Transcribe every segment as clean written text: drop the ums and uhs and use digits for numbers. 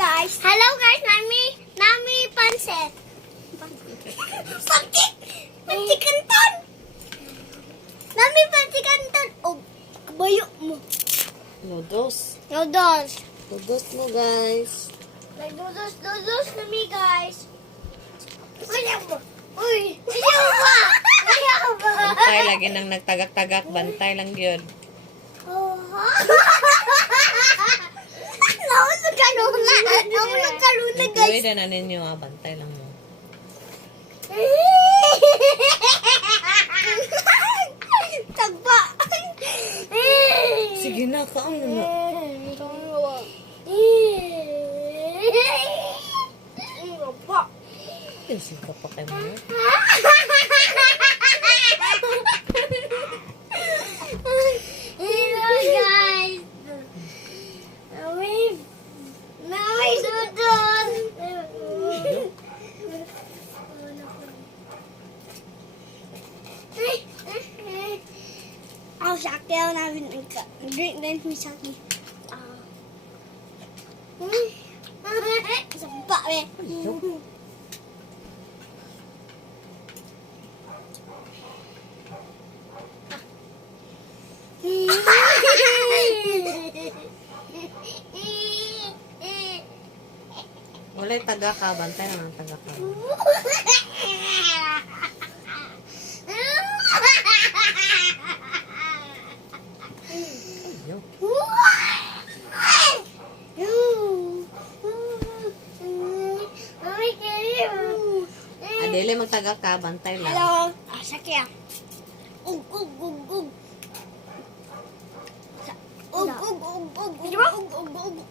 guys. Hello guys, nami pansit. Pansit. Pansit kanton. Nami pansit kanton. Oh, kabayo mo. Noodles. Noodles. Noodles mo, guys. Like noodles nami guys. Uy, ayaw ba? Bantay lagi nang nagtagak-tagak. Bantay lang yun. Naulog ka luna. Naulog ka luna guys. Pwede na ninyo, bantay lang mo. Tagpa. Sige na, kaon na. Ayusin ka pa kayo mo. Hello guys. Nami dudon. Ako sakti ako namin drink din kung sakti. Sampa eh. Wala yung taga ka, bantay lang ang taga ka. Ayaw. Adele, magtaga ka, bantay lang. Hello. Sakya. Ug.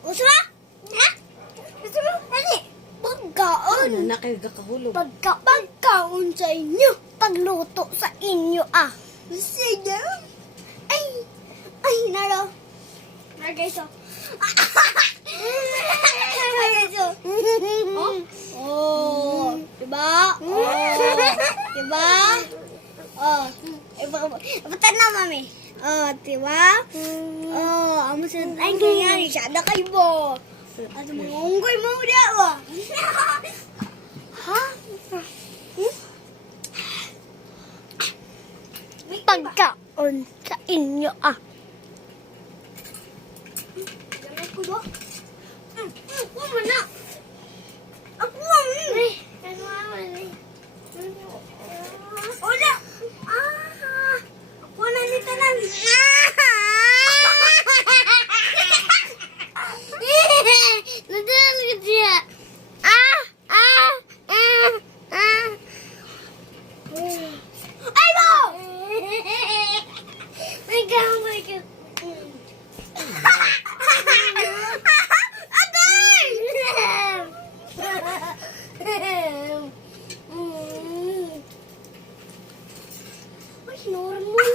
Usra? Ha? Usra? Ani? Pagkaon. Ano na kayo kakahulog? Pagkaon sa inyo. Pagluto sa inyo Sige. Ay, naro. Nagayso. Nagayso. Oh. Diba? Diba? Oh. Ibutan na, mami. Oh, diba? Oh, amo sa ay nangyari siya. Ada kayo mo. At mga unggoy mo ulit ba? Ha? Pagkaon sa inyo Gamay ko ba? Ako mo na. Ako mo. Ano naman eh. Wala. Ako na nito na. Nadal ka siya. Ay mo! My God. Ay, normal.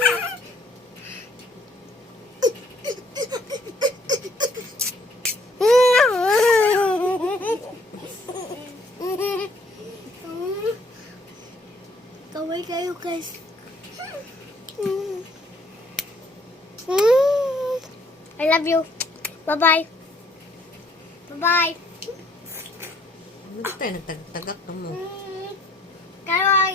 Kaway kayo guys. I love you. Bye-bye. Bye-bye. Ano tayo nagtagak ka mo? Kaway.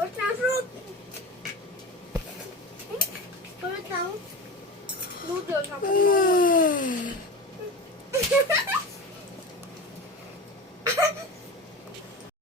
What's that fruit? Fruit now? Noodles.